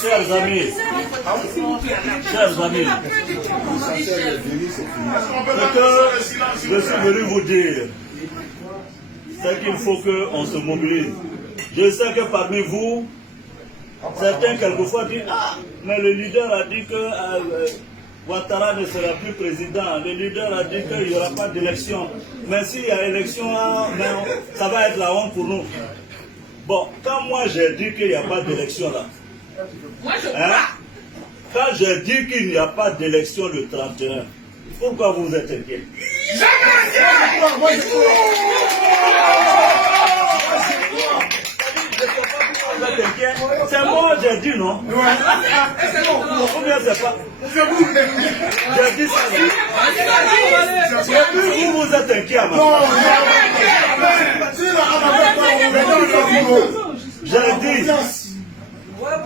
Chers amis, ce que je suis venu vous dire, c'est qu'il faut qu'on se mobilise. Je sais que parmi vous, certains quelquefois disent « Ah, mais le leader a dit que Ouattara ne sera plus président. Le leader a dit qu'il n'y aura pas d'élection. Mais s'il y a élection, ça va être la honte pour nous. » Bon, quand moi j'ai dit qu'il n'y a pas d'élection là, quand j'ai dit qu'il n'y a pas d'élection le 31, pourquoi vous êtes inquiets? C'est moi, j'ai dit non. Ou bien c'est pas. J'ai dit ça. Et puis vous êtes inquiets à ma j'ai dit,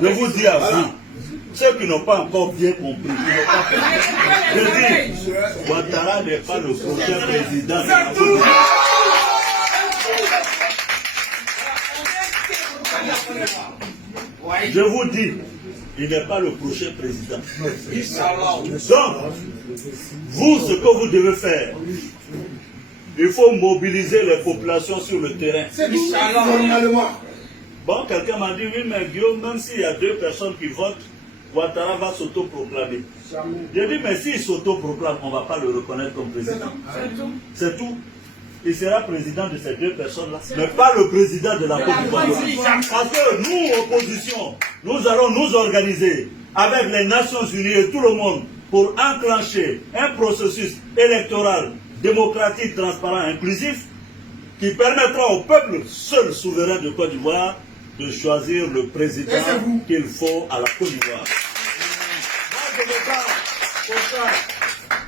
je vous dis à vous, ceux qui n'ont pas encore bien compris, je dis, Ouattara n'est pas le prochain président de la République. Je vous dis, il n'est pas le prochain président. Donc, vous, ce que vous devez faire, il faut mobiliser les populations sur le terrain. Bon, quelqu'un m'a dit, oui, mais Guillaume, même s'il y a 2 personnes qui votent, Ouattara va s'autoproclamer. J'ai dit, mais s'il s'autoproclame, on ne va pas le reconnaître comme président. C'est tout. Il sera président de ces 2 personnes-là, mais pas le président de la Côte d'Ivoire. Parce que nous, opposition, nous allons nous organiser avec les Nations Unies et tout le monde pour enclencher un processus électoral démocratique, transparent, inclusif, qui permettra au peuple seul souverain de Côte d'Ivoire de choisir le président qu'il faut à la Côte d'Ivoire.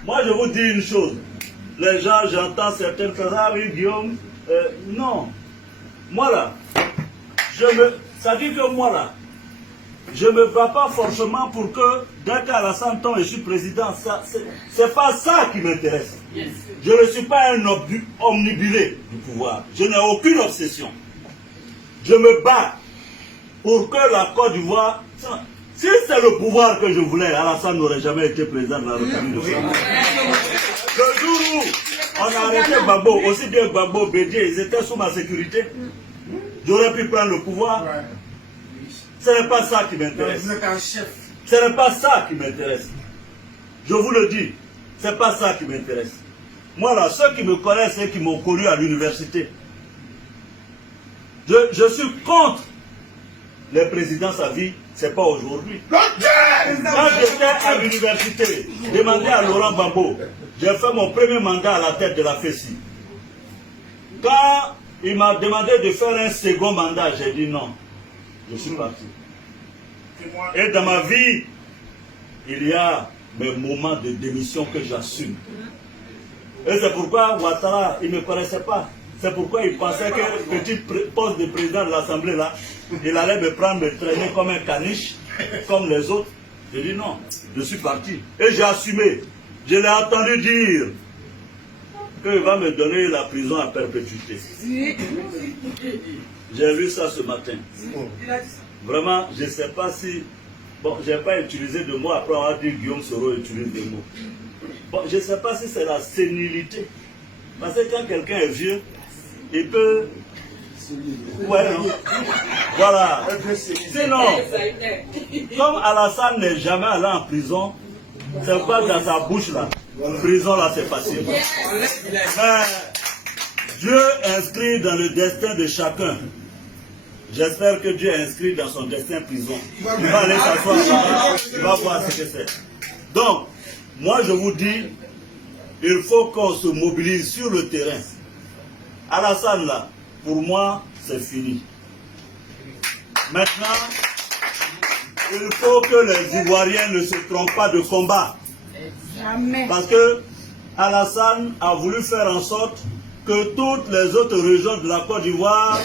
Moi, je vous dis une chose. Les gens, j'entends certaines choses, ah oui, Guillaume, non. Moi là, ça dit que moi là, je ne me bats pas forcément pour que, dès qu'Alassane tombe et je suis président, c'est pas ça qui m'intéresse. Je ne suis pas un omnibulé du pouvoir. Je n'ai aucune obsession. Je me bats pour que la Côte d'Ivoire... Si c'est le pouvoir que je voulais, Alassane n'aurait jamais été président de la République de France. Le jour où on a arrêté Gbagbo, aussi bien Gbagbo, Bédié, ils étaient sous ma sécurité. J'aurais pu prendre le pouvoir. Ce n'est pas ça qui m'intéresse. Ce n'est pas ça qui m'intéresse. Je vous le dis, ce n'est pas ça qui m'intéresse. Moi là, ceux qui me connaissent et qui m'ont connu à l'université, je suis contre les présidences à vie, ce n'est pas aujourd'hui. Quand j'étais à l'université, demandez à Laurent Gbagbo, j'ai fait mon premier mandat à la tête de la FESI. Quand il m'a demandé de faire un second mandat, j'ai dit non. Je suis parti. Et dans ma vie, il y a mes moments de démission que j'assume. Et c'est pourquoi Ouattara, il ne me connaissait pas. C'est pourquoi il pensait que le petit poste de président de l'Assemblée, là, il allait me prendre, me traîner comme un caniche, comme les autres. J'ai dit non, je suis parti. Et j'ai assumé. Je l'ai entendu dire qu'il va me donner la prison à perpétuité. J'ai lu ça ce matin. Vraiment, je ne sais pas si... Bon, je n'ai pas utilisé de mots après avoir dit Guillaume Soro utilise des mots. Bon, je ne sais pas si c'est la sénilité. Parce que quand quelqu'un est vieux, il peut... Ouais, non. Voilà. Sinon, comme Alassane n'est jamais allé en prison, c'est pas dans sa bouche là. Prison là, c'est facile. Mais Dieu inscrit dans le destin de chacun. J'espère que Dieu inscrit dans son destin prison. Il va aller s'asseoir là-bas, il va voir ce que c'est. Donc, moi je vous dis, il faut qu'on se mobilise sur le terrain. Alassane là, pour moi, c'est fini. Maintenant, il faut que les Ivoiriens ne se trompent pas de combat. Jamais. Parce que Alassane a voulu faire en sorte que toutes les autres régions de la Côte d'Ivoire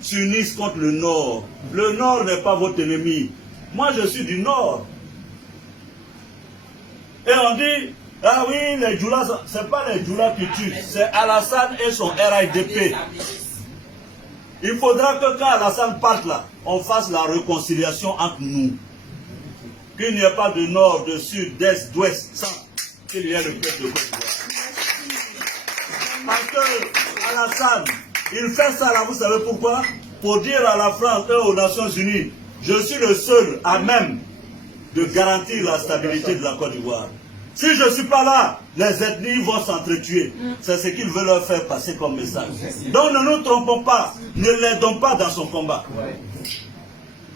s'unissent contre le Nord. Le Nord n'est pas votre ennemi. Moi, je suis du Nord. Et on dit, ah oui, les Djoulas, ce n'est pas les Djoulas qui tuent, c'est Alassane et son RIDP. Il faudra que quand Alassane parte là, on fasse la réconciliation entre nous. Qu'il n'y ait pas de nord, de sud, d'est, d'ouest, sans qu'il y ait le peuple de Côte d'Ivoire. Parce que Alassane, il fait ça là, vous savez pourquoi? Pour dire à la France et aux Nations Unies, je suis le seul à même de garantir la stabilité de la Côte d'Ivoire. Si je ne suis pas là, les ethnies vont s'entretuer. C'est ce qu'il veut leur faire passer comme message. Donc ne nous trompons pas, ne l'aidons pas dans son combat.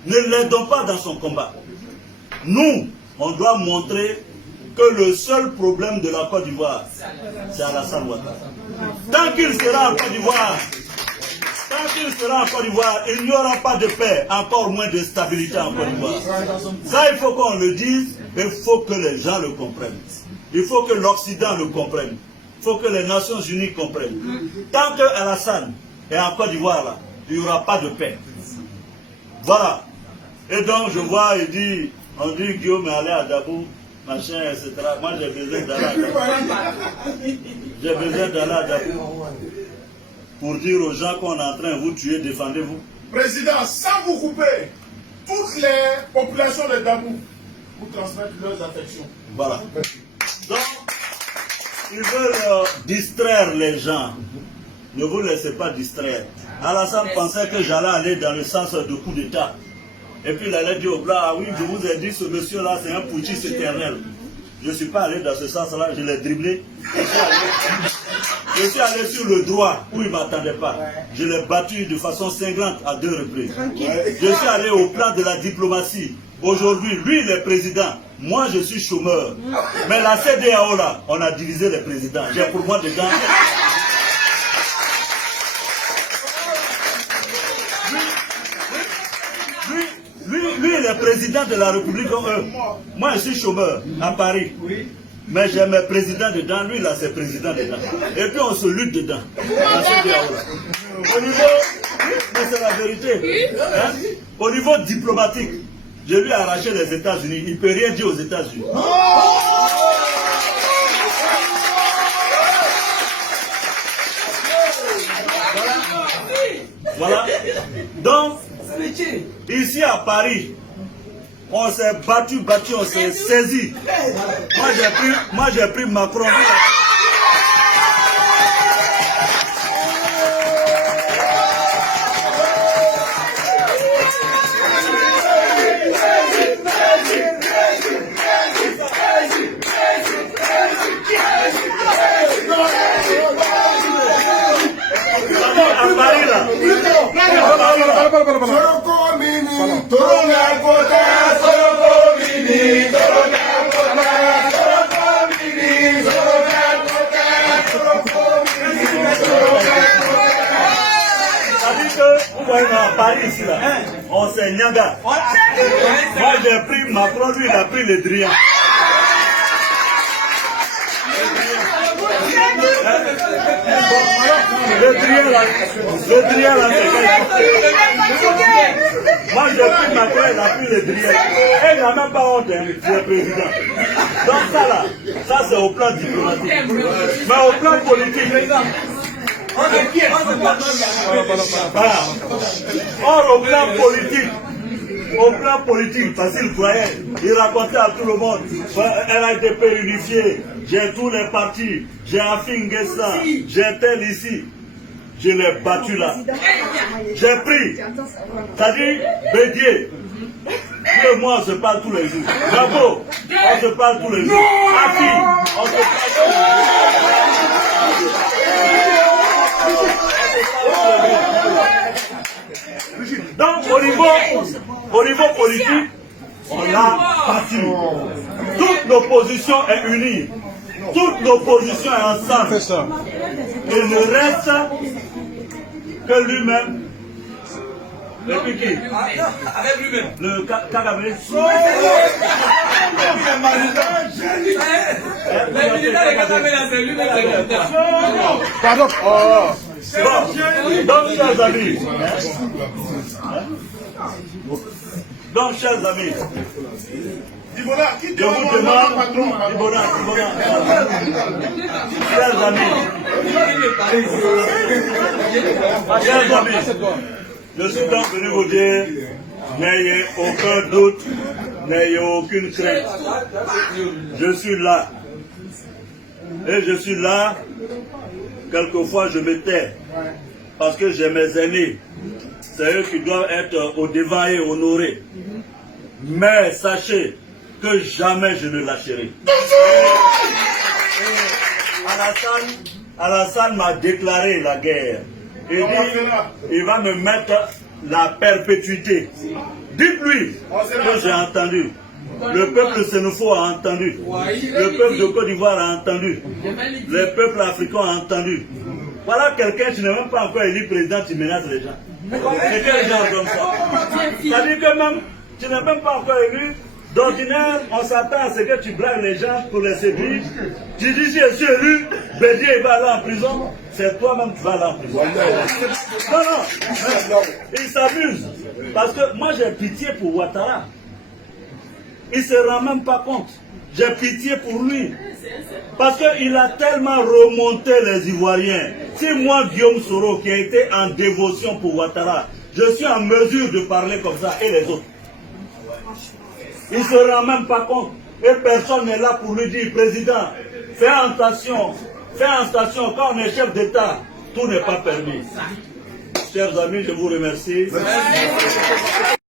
Ne l'aidons pas dans son combat. Nous, on doit montrer que le seul problème de la Côte d'Ivoire, c'est Alassane Ouattara. Tant qu'il sera en Côte d'Ivoire, il n'y aura pas de paix, encore moins de stabilité en Côte d'Ivoire. Ça, il faut qu'on le dise, et il faut que les gens le comprennent. Il faut que l'Occident le comprenne. Il faut que les Nations Unies comprennent. Tant que Alassane est en Côte d'Ivoire, là, il n'y aura pas de paix. Voilà. Et donc, je vois, on dit Guillaume est allé à Dabou, machin, etc. Moi, j'ai besoin d'aller à Dabou. J'ai besoin d'aller à Dabou pour dire aux gens qu'on est en train de vous tuer, défendez-vous. Président, sans vous couper, toutes les populations de Dabou vous transmettent leurs affections. Voilà. Donc, ils veulent distraire les gens. Ne vous laissez pas distraire. Alassane pensait que j'allais aller dans le sens de coup d'État. Et puis il allait dire au blanc, ah oui, je vous ai dit, ce monsieur-là, c'est un putschiste éternel. Je ne suis pas allé dans ce sens-là, je l'ai dribblé. Je suis allé sur le droit où il ne m'attendait pas. Je l'ai battu de façon cinglante à 2 reprises. Je suis allé au plan de la diplomatie. Aujourd'hui, lui, il est président. Moi, je suis chômeur. Mais la CEDEAO, là, on a divisé les présidents. J'ai pour moi dedans. Lui, il est président de la République. Moi, je suis chômeur à Paris. Mais j'ai mes présidents dedans. Lui, là, c'est président dedans. Et puis, on se lutte dedans. Au niveau... Mais c'est la vérité. Hein? Au niveau diplomatique, je lui ai arraché les États-Unis. Il ne peut rien dire aux États-Unis. Voilà. Donc, ici à Paris, on s'est battu, on s'est saisi. Moi j'ai pris Macron. À Paris là. À Paris ici là, on s'est nyaga. Moi j'ai pris Macron, lui il a pris le Drian. Le Drian là, moi j'ai pris Macron, il a pris le Drian. Et il n'a même pas honte, hein, le président. Donc ça là, ça c'est au plan diplomatique. Mais au plan politique, or au plan politique, parce qu'il croyait, il racontait à tout le monde, elle a été unifiée, j'ai tous les partis, j'ai Afingessa, j'ai tel ici, je l'ai battu là. J'ai pris, c'est-à-dire Bédier. Tout le monde, on se parle tous les jours. Bravo, on se parle tous les jours. Afi, on se parle tous les jours. Donc au niveau politique, on a parti. Toute l'opposition est unie. Toute l'opposition est ensemble. Il ne reste que lui-même. Et puis qui? Avec lui-même. Le Kagame. Pardon. Donc, chers amis. Donc, chers amis. Je vous demande, chers amis. Je suis donc venu vous dire, n'ayez aucun doute, n'ayez aucune crainte. Je suis là. Et je suis là, quelquefois je me tais, parce que j'ai mes aînés. C'est eux qui doivent être au devant et honorés. Mais sachez que jamais je ne lâcherai. Alassane m'a déclaré la guerre. Il dit, il va me mettre la perpétuité. Dites-lui que j'ai entendu. Le peuple sénégalais a entendu. Le peuple de Côte d'Ivoire a entendu. Les peuples africains ont entendu. Voilà quelqu'un qui n'est même pas encore élu président, qui menace les gens. C'est quel genre comme ça? C'est-à-dire que même, tu n'es même pas encore élu. D'ordinaire, on s'attend à ce que tu blagues les gens pour les séduire. Tu dis, si je suis élu, Bédier va aller en prison. C'est toi-même qui vas aller en prison. Non, il s'amuse. Parce que moi, j'ai pitié pour Ouattara. Il ne se rend même pas compte. J'ai pitié pour lui. Parce qu'il a tellement remonté les Ivoiriens. Si moi, Guillaume Soro, qui a été en dévotion pour Ouattara, je suis en mesure de parler comme ça, et les autres. Il ne se rend même pas compte. Et personne n'est là pour lui dire, président, fais attention, quand on est chef d'État, tout n'est pas permis. Chers amis, je vous remercie.